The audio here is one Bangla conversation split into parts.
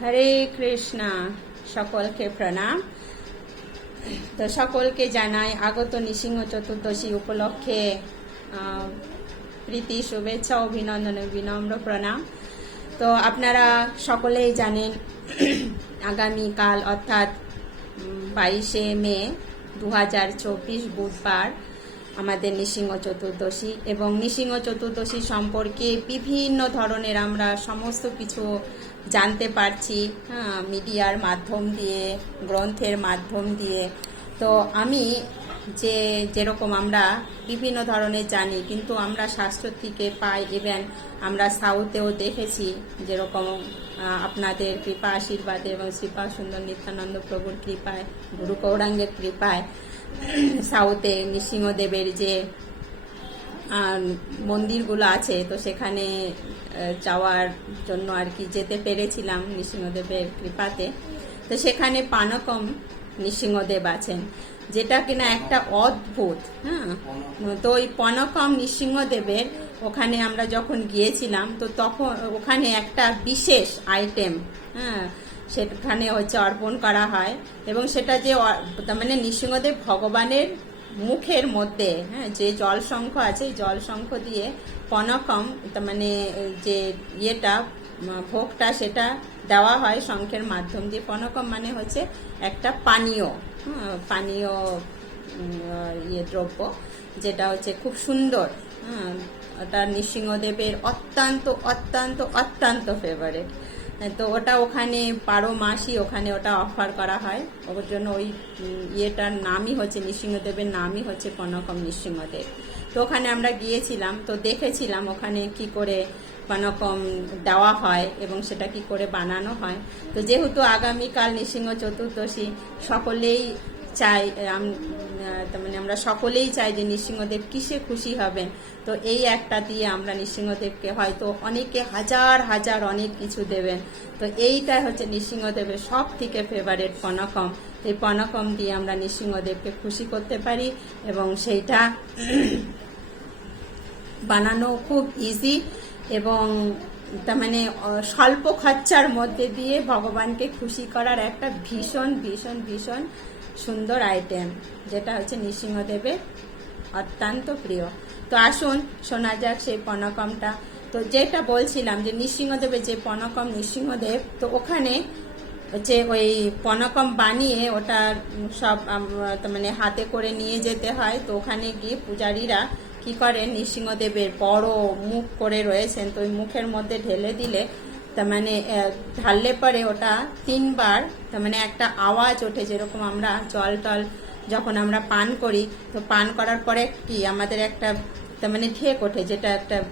হরে কৃষ্ণা। সকলকে প্রণাম। তো সকলকে জানাই আগত নৃসিংহ চতুর্দশী উপলক্ষে প্রীতি, শুভেচ্ছা, অভিনন্দন, বিনম্র প্রণাম। তো আপনারা সকলেই জানেন, আগামীকাল অর্থাৎ বাইশে মে দু হাজার চব্বিশ বুধবার আমাদের নৃসিংহ চতুর্দশী এবং নৃসিংহ চতুর্দশী সম্পর্কে বিভিন্ন ধরনের আমরা সমস্ত কিছু জানতে পারছি হ্যাঁ মিডিয়ার মাধ্যম দিয়ে, গ্রন্থের মাধ্যম দিয়ে। তো আমি যে, যেরকম আমরা বিভিন্ন ধরনের জানি, কিন্তু আমরা শাস্ত্র থেকে পাই ইভেন আমরা সাউথেও দেখেছি, যেরকম আপনাদের কৃপা আশীর্বাদে এবং শ্রীপা সুন্দর নিত্যানন্দ প্রভুর কৃপায়, গুরু গৌরাঙ্গের কৃপায়, সাউথে নৃসিংহদেবের যে মন্দিরগুলো আছে, তো সেখানে যাওয়ার জন্য আর কি যেতে পেরেছিলাম নৃসিংহদেবের কৃপাতে। তো সেখানে পানকম নৃসিংহদেব আছেন, যেটা কিনা একটা অদ্ভুত হ্যাঁ? তো ওই পনকম নৃসিংহদেবের ওখানে আমরা যখন গিয়েছিলাম, তো তখন ওখানে একটা বিশেষ আইটেম হ্যাঁ? সেখানে হচ্ছে অর্পণ করা হয় এবং সেটা যে মানে নৃসিংহদেব ভগবানের মুখের মধ্যে হ্যাঁ যে জল শঙ্খ আছে জল শঙ্খ দিয়ে পনকম তার মানে যে ইয়েটা ভোগটা সেটা দেওয়া হয় শঙ্খের মাধ্যম দিয়ে। পনকম মানে হচ্ছে একটা পানীয় পানীয় ইয়ে দ্রব্য যেটা হচ্ছে খুব সুন্দর হ্যাঁ ওটা নৃসিংহদেবের অত্যন্ত অত্যন্ত অত্যন্ত ফেভারেট তো ওটা ওখানে বারো মাসই ওখানে ওটা অফার করা হয়। ওর জন্য ওই ইয়েটার নামই হচ্ছে নৃসিংহদেবের নামই হচ্ছে কনকম নৃসিংহদেব। তো ওখানে আমরা গিয়েছিলাম, তো দেখেছিলাম ওখানে কি করে কনকম দেওয়া হয় এবং সেটা কি করে বানানো হয়। তো যেহেতু আগামীকাল নৃসিংহ চতুর্দশী, সকলেই চাই তার মানে আমরা সকলেই চাই যে নৃসিংহদেব কিসে খুশি হবেন। তো এই একটা দিয়ে আমরা নৃসিংহদেবকে হয়তো অনেকে হাজার হাজার অনেক কিছু দেবেন। তো এইটা হচ্ছে নৃসিংহদেবের সব থেকে ফেভারেট পনকম এই পনকম দিয়ে আমরা নৃসিংহদেবকে খুশি করতে পারি এবং সেইটা বানানো খুব ইজি এবং তার মানে স্বল্প খরচার মধ্যে দিয়ে ভগবানকে খুশি করার একটা ভীষণ ভীষণ ভীষণ সুন্দর আইটেম যেটা হচ্ছে নৃসিংহদেবের অত্যন্ত প্রিয়। তো আসুন, শোনা যাক সেই পনকমটা তো যেটা বলছিলাম যে নৃসিংহদেবের যে পনকম নৃসিংহদেব, তো ওখানে হচ্ছে ওই পনকম বানিয়ে ওটা সব মানে হাতে করে নিয়ে যেতে হয়। তো ওখানে গিয়ে পূজারীরা কি করেন? নৃসিংহদেবের বড় মুখ করে রয়েছেন। তো ওই মুখের মধ্যে ঢেলে দিলে তার মানে ঢাললে পরে ওটা তিনবার, তার মানে একটা আওয়াজ ওঠে যেরকম আমরা জল টল যখন আমরা পান করি, তো পান করার পরে কি আমাদের একটা, তার মানে ঠেক ওঠে যেটা একটা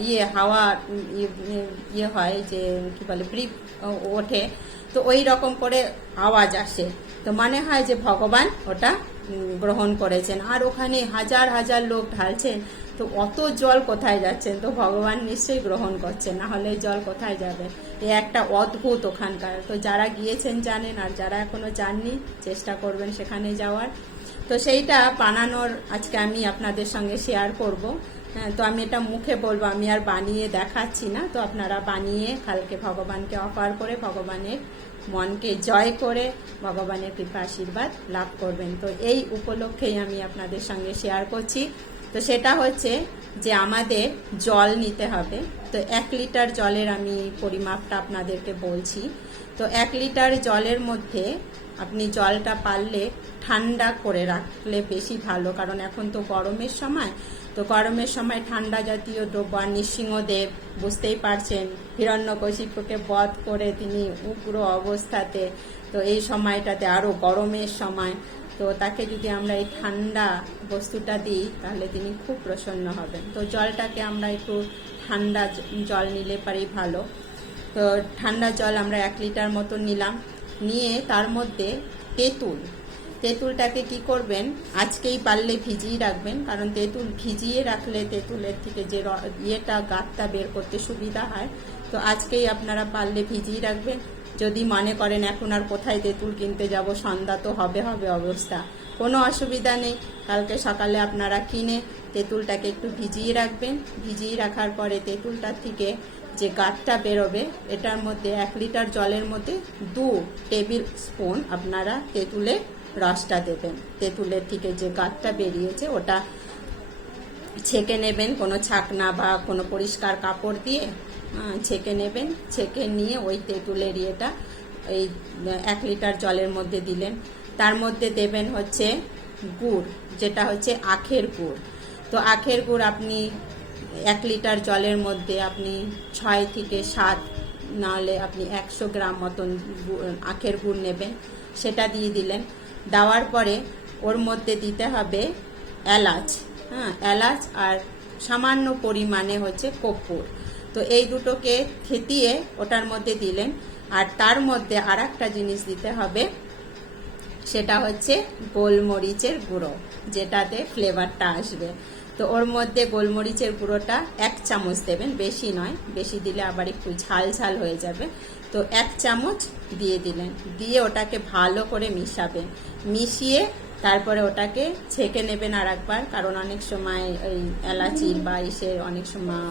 ইয়ে হাওয়া ইয়ে- হয় যে, কি বলে ব্রিপ ওঠে, তো ওই রকম করে আওয়াজ আসে। তো মনে হয় যে ভগবান ওটা গ্রহণ করেছেন। আর ওখানে হাজার হাজার লোক ঢালছেন তো অত জল কোথায় যাচ্ছে? তো ভগবান নিশ্চয়ই গ্রহণ করছেন না হলে জল কোথায় যাবে? এ একটা অদ্ভুত ওখানকার। তো যারা গিয়েছেন জানেন, আর যারা এখনও যাননি, চেষ্টা করবেন সেখানে যাওয়ার। তো সেইটা বানানোর আজকে আমি আপনাদের সঙ্গে শেয়ার করব। হ্যাঁ তো আমি এটা মুখে বলব, আমি আর বানিয়ে দেখাচ্ছি না। তো আপনারা বানিয়ে কালকে ভগবানকে অফার করে, ভগবানের মনকে জয় করে, ভগবানের কৃপা আশীর্বাদ লাভ করবেন। তো এই উপলক্ষেই আমি আপনাদের সঙ্গে শেয়ার করছি। তো সেটা হচ্ছে যে আমাদের জল নিতে হবে। তো এক লিটার জলের আমি পরিমাপটা আপনাদেরকে বলছি। তো এক লিটার জলের মধ্যে আপনি জলটা পারলে ঠান্ডা করে রাখলে বেশি ভালো, কারণ এখন তো গরমের সময়। তো গরমের সময় ঠান্ডা জাতীয় দ্রব্য নৃসিংহদেব বুঝতেই পারছেন, হিরণ্যকশিপুকে বধ করে তিনি উগ্র অবস্থাতে, তো এই সময়টাতে আরও গরমের সময় তো তাকে যদি আমরা এই ঠান্ডা বস্তুটা দিই, তাহলে তিনি খুব প্রসন্ন হবেন। তো জলটাকে আমরা একটু ঠান্ডা জল নিলে পারেই ভালো। তো ঠান্ডা জল আমরা এক লিটার মতো নিলাম। নিয়ে তার মধ্যে তেঁতুল। তেঁতুলটাকে কি করবেন? আজকেই পারলে ভিজিয়ে রাখবেন, কারণ তেঁতুল ভিজিয়ে রাখলে তেঁতুলের থেকে যে ইয়েটা, গাতটা বের করতে সুবিধা হয়। তো আজকেই আপনারা পারলে ভিজিয়ে রাখবেন। যদি মনে করেন এখন আর কোথায় তেঁতুল কিনতে যাব, সন্ধ্যা তো হবে হবে অবস্থা। কোনো অসুবিধা নেই, কালকে সকালে আপনারা কিনে তেঁতুলটাকে একটু ভিজিয়ে রাখবেন। ভিজিয়ে রাখার পরে তেঁতুলটার থেকে যে গাঠটা বেরোবে, এটার মধ্যে এক লিটার জলের মধ্যে দু টেবিল স্পুন আপনারা তেঁতুলের রসটা দেবেন। তেঁতুলের থেকে যে গাঠটা বেরিয়েছে, ওটা ছেঁকে নেবেন, কোনো ছাকনা বা কোনো পরিষ্কার কাপড় দিয়ে ছেঁকে নেবেন, ছেঁকে নিয়ে ওই তেঁতুলের ইয়েটা এই এক লিটার জলের মধ্যে দিলেন। তার মধ্যে দেবেন হচ্ছে গুড়, যেটা হচ্ছে আখের গুড়। তো আখের গুড় আপনি এক লিটার জলের মধ্যে আপনি ছয় থেকে সাত, নাহলে আপনি একশো গ্রাম মতন আখের গুড় নেবেন, সেটা দিয়ে দিলেন। দেওয়ার পরে ওর মধ্যে দিতে হবে এলাচ। হ্যাঁ এলাচ আর সামান্য পরিমাণে হচ্ছে কর্পূর। তো এই দুটোকে থেতিয়ে ওটার মধ্যে দিলেন। আর তার মধ্যে আর একটা জিনিস দিতে হবে, সেটা হচ্ছে গোলমরিচের গুঁড়ো, যেটাতে ফ্লেভারটা আসবে। তো ওর মধ্যে গোলমরিচের গুঁড়োটা এক চামচ দেবেন, বেশি নয়, বেশি দিলে আবার একটু ঝাল ঝাল হয়ে যাবে। তো এক চামচ দিয়ে দিলেন, দিয়ে ওটাকে ভালো করে মিশাবেন। মিশিয়ে তারপরে ওটাকে ছেঁকে নেবেন আর একবার কারণ অনেক সময় ওই এলাচির বা ইসে অনেক সময়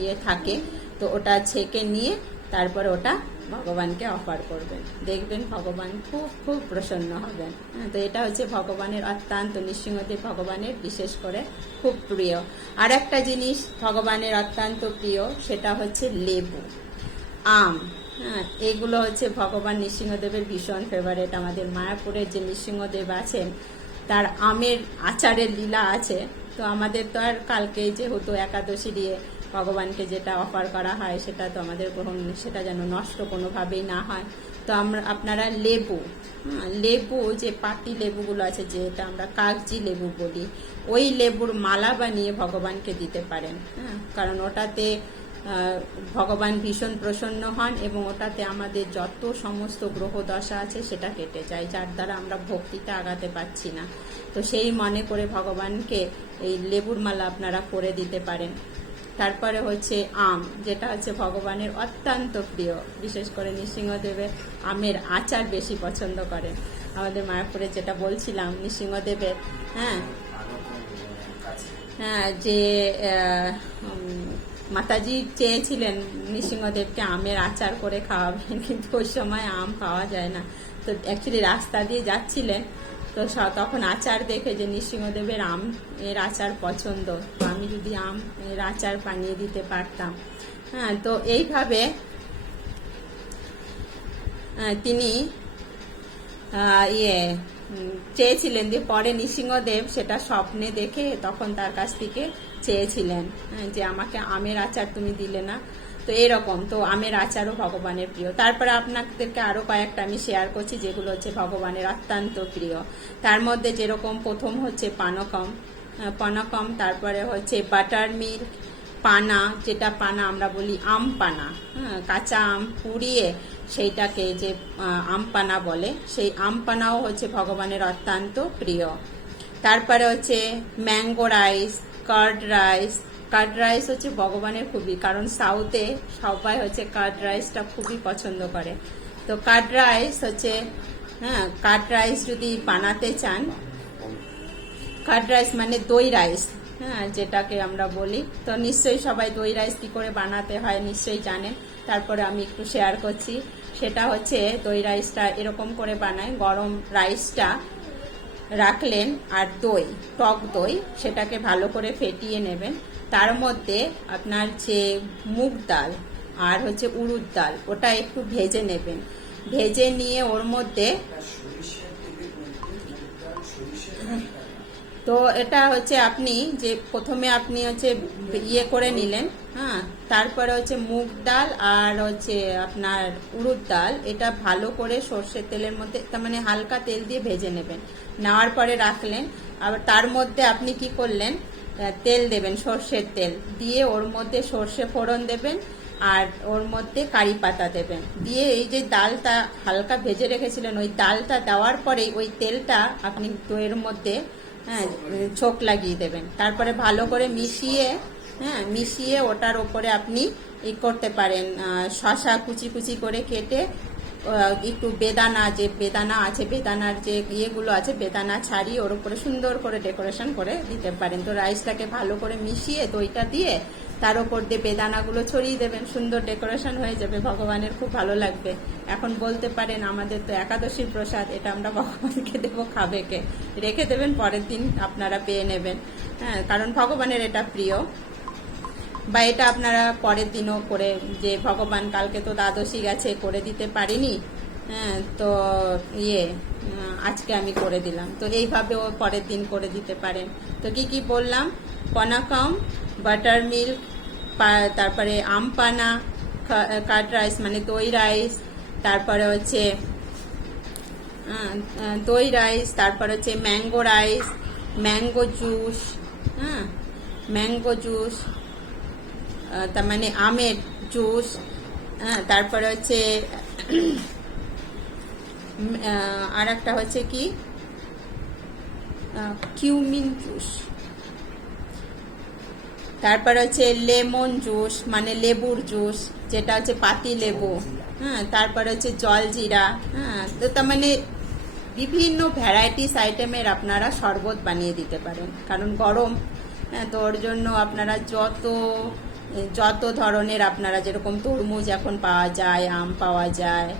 ইয়ে থাকে। তো ওটা ছেঁকে নিয়ে তারপরে ওটা ভগবানকে অফার করবেন। দেখবেন ভগবান খুব খুব প্রসন্ন হবেন। হ্যাঁ, তো এটা হচ্ছে ভগবানের অত্যন্ত নৃসিংহদেব ভগবানের বিশেষ করে খুব প্রিয়। আর একটা জিনিস ভগবানের অত্যন্ত প্রিয় সেটা হচ্ছে লেবু আম। হ্যাঁ এগুলো হচ্ছে ভগবান নৃসিংহদেবের ভীষণ ফেভারেট আমাদের মায়াপুরের যে নৃসিংহদেব আছেন তার আমের আচারের লীলা আছে। তো আমাদের তো আর কালকে যেহেতু একাদশী দিয়ে ভগবানকে যেটা অফার করা হয় সেটা তো আমাদের গ্রহণ সেটা যেন নষ্ট কোনোভাবেই না হয়। তো আমরা আপনারা লেবু হ্যাঁ, লেবু যে পাতি লেবুগুলো আছে যেটা আমরা কাগজি লেবু বলি ওই লেবুর মালা বানিয়ে ভগবানকে দিতে পারেন হ্যাঁ কারণ ওটাতে ভগবান ভীষণ প্রসন্ন হন এবং ওটাতে আমাদের যত সমস্ত গ্রহ দশা আছে সেটা কেটে যায়, যার দ্বারা আমরা ভক্তিতে আগাতে পারছি না। তো সেই মনে করে ভগবানকে এই লেবুর মালা আপনারা করে দিতে পারেন। তারপরে হচ্ছে আম, যেটা হচ্ছে ভগবানের অত্যন্ত প্রিয়। বিশেষ করে নৃসিংহদেবের আমের আচার বেশি পছন্দ করেন। আমাদের মায়াপুরে যেটা বলছিলাম, নৃসিংহদেবের হ্যাঁ হ্যাঁ যে মাতাজি চেয়েছিলেন নৃসিংহদেবকে আমের আচার করে খাওয়াবেন, কিন্তু ওই সময় আম পাওয়া যায় না। তো অ্যাকচুয়ালি রাস্তা দিয়ে যাচ্ছিলেন, তো তখন আচার দেখে যে নৃসিংহদেবের আম এর আচার পছন্দ, তো আমি যদি আম এর আচার বানিয়ে দিতে পারতাম। হ্যাঁ তো এইভাবে তিনি ইয়ে চেয়েছিলেন যে পরে নৃসিংহদেব সেটা স্বপ্নে দেখে তখন তার কাছ থেকে চেয়েছিলেন হ্যাঁ, যে আমাকে আমের আচার তুমি দিলে না। তো এরকম তো আমের আচারও ভগবানের প্রিয়। তারপরে আপনাদেরকে আরও কয়েকটা আমি শেয়ার করছি যেগুলো হচ্ছে ভগবানের অত্যন্ত প্রিয়। তার মধ্যে যেরকম প্রথম হচ্ছে পানকম পানকম তারপরে হচ্ছে বাটার মিল্ক পানা যেটা পানা আমরা বলি আম পানা হ্যাঁ কাঁচা আম পুড়িয়ে সেইটাকে যে আম পানা বলে সেই আম পানাও হচ্ছে ভগবানের অত্যন্ত প্রিয়। তারপরে হচ্ছে mango rice curd rice. Curd rice হচ্ছে ভগবানের খুবই, কারণ সাউথে সবাই হচ্ছে কার্ড রাইসটা খুবই পছন্দ করে। তো কার্ড রাইস হচ্ছে হ্যাঁ কার্ড রাইস যদি বানাতে চান, কার্ড রাইস মানে দই রাইস হ্যাঁ যেটাকে আমরা বলি। তো নিশ্চয়ই সবাই দই রাইস কী করে বানাতে হয় নিশ্চয়ই জানেন। তারপরে আমি একটু শেয়ার করছি। সেটা হচ্ছে দই রাইসটা এরকম করে বানায়, গরম রাইসটা রাখলেন আর দই, টক দই, সেটাকে ভালো করে ফেটিয়ে নেবেন। তার মধ্যে আপনার যে মুগ ডাল আর হচ্ছে উড়ুদ ডাল, ওটা একটু ভেজে নেবেন। ভেজে নিয়ে ওর মধ্যে তো এটা হচ্ছে আপনি যে প্রথমে আপনি হচ্ছে ইয়ে করে নিলেন হ্যাঁ তারপরে হচ্ছে মুগ ডাল আর হচ্ছে আপনার উড়ুদ ডাল। এটা ভালো করে সর্ষের তেলের মধ্যে, তার মানে হালকা তেল দিয়ে ভেজে নেবেন। নেওয়ার পরে রাখলেন। আবার তার মধ্যে আপনি কি করলেন? তেল দেবেন, সর্ষের তেল। দিয়ে ওর মধ্যে সর্ষে ফোড়ন দেবেন আর ওর মধ্যে কারি পাতা দেবেন। দিয়ে এই যে ডালটা হালকা ভেজে রেখেছিলেন, ওই ডালটা দেওয়ার পরেই ওই তেলটা আপনি দইয়ের মধ্যে হ্যাঁ ছোক লাগিয়ে দেবেন। তারপরে ভালো করে মিশিয়ে হ্যাঁ মিশিয়ে ওটার ওপরে আপনি ই করতে পারেন। শশা কুচি কুচি করে কেটে একটু বেদানা যে বেদানা আছে, বেদানার যে ইয়েগুলো আছে, বেদানা ছাড়িয়ে ওর উপরে সুন্দর করে ডেকোরেশন করে দিতে পারেন। তো রাইসটাকে ভালো করে মিশিয়ে দইটা দিয়ে তার উপর দিয়ে বেদানাগুলো ছড়িয়ে দেবেন। সুন্দর ডেকোরেশন হয়ে যাবে। ভগবানের খুব ভালো লাগবে। এখন বলতে পারেন, আমাদের তো একাদশীর প্রসাদ, এটা আমরা ভগবানকে দেবো খাবে কে রেখে দেবেন, পরের দিন আপনারা পেয়ে নেবেন। হ্যাঁ কারণ ভগবানের এটা প্রিয়। বা এটা আপনারা পরের দিনও করে যে ভগবান কালকে তো দ্বাদশী গেছে, করে দিতে পারিনি। হ্যাঁ তো ইয়ে আজকে আমি করে দিলাম। তো এইভাবেও পরের দিন করে দিতে পারেন। তো কি কি বললাম? কনাকম বাটার মিল্ক তারপরে আমপানা কাট রাইস মানে দই রাইস, তারপরে হচ্ছে দই রাইস, তারপর হচ্ছে ম্যাঙ্গো রাইস, ম্যাঙ্গো জুস হ্যাঁ ম্যাঙ্গো জুস তার মানে আমের জুস হ্যাঁ তারপরে হচ্ছে আর একটা হচ্ছে কি? Cumin juice. তারপর হচ্ছে লেমন জুস মানে লেবুর জুস, যেটা হচ্ছে পাতি লেবু হ্যাঁ তারপর হচ্ছে জল জিরা হ্যাঁ তো তার মানে বিভিন্ন ভ্যারাইটিস আইটেমের আপনারা শরবত বানিয়ে দিতে পারেন। কারণ গরম হ্যাঁ তো ওর জন্য আপনারা যত যত ধরনের আপনারা যেরকম তরমুজ এখন পাওয়া যায়, আম পাওয়া যায়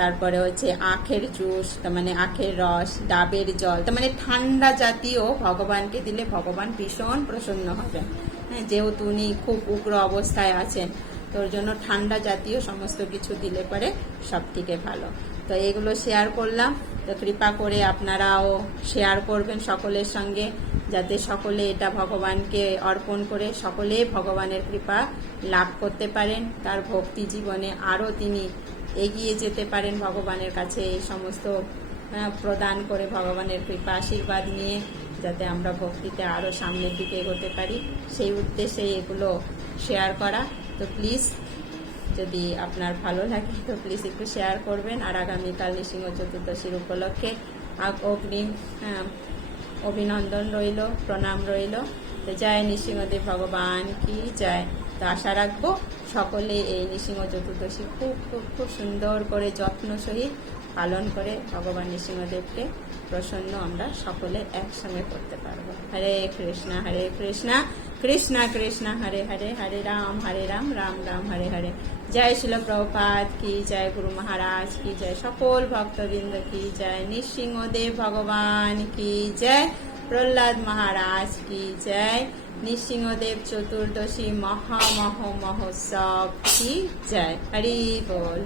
তারপরে হচ্ছে আখের জুস মানে আখের রস, ডাবের জল, তার মানে ঠান্ডা জাতীয় ভগবানকে দিলে ভগবান ভীষণ প্রসন্ন হবেন। হ্যাঁ যেহেতু উনি খুব উগ্র অবস্থায় আছেন তোর জন্য ঠান্ডা জাতীয় সমস্ত কিছু দিলে পরে সব থেকে ভালো। তো এগুলো শেয়ার করলাম। তো কৃপা করে আপনারাও শেয়ার করবেন সকলের সঙ্গে, যাতে সকলে এটা ভগবানকে অর্পণ করে সকলে ভগবানের কৃপা লাভ করতে পারেন। তার ভক্তি জীবনে আরও তিনি এগিয়ে যেতে পারেন ভগবানের কাছে। এই সমস্ত প্রদান করে ভগবানের কৃপা আশীর্বাদ নিয়ে যাতে আমরা ভক্তিতে আরও সামনের দিকে এগোতে পারি। সেই উদ্দেশ্যে এগুলো শেয়ার করা। তো প্লিজ যদি আপনার ভালো লাগে, তো প্লিজ একটু শেয়ার করবেন। আর আগামীকাল নৃসিংহ চতুর্দশীর উপলক্ষে অগ্রিম অভিনন্দন রইল, প্রণাম রইল। তো জয় নৃসিংহদেব ভগবান কি জয়। তো আশা রাখব সকলে এই নৃসিংহ চতুর্দশী খুব খুব খুব সুন্দর করে যত্ন সহিত পালন করে ভগবান নৃসিংহদেবকে প্রসন্ন আমরা সকলে একসঙ্গে করতে পারব। হরে কৃষ্ণা, হরে কৃষ্ণ। কৃষ্ণ কৃষ্ণ হরে হরে হরে রাম হরে রাম রাম রাম হরে হরে জয় শিল প্রভুপাত কি জয় গুরু মহারাজ কি জয় সকল ভক্তবৃন্দ কি জয় নৃসিংহদেব ভগবান কি জয় প্রহ্লাদ মহারাজ কি জয় নৃসিংহদেব চতুর্দশী মহা মহ মহোৎসব কি জয় হরি বল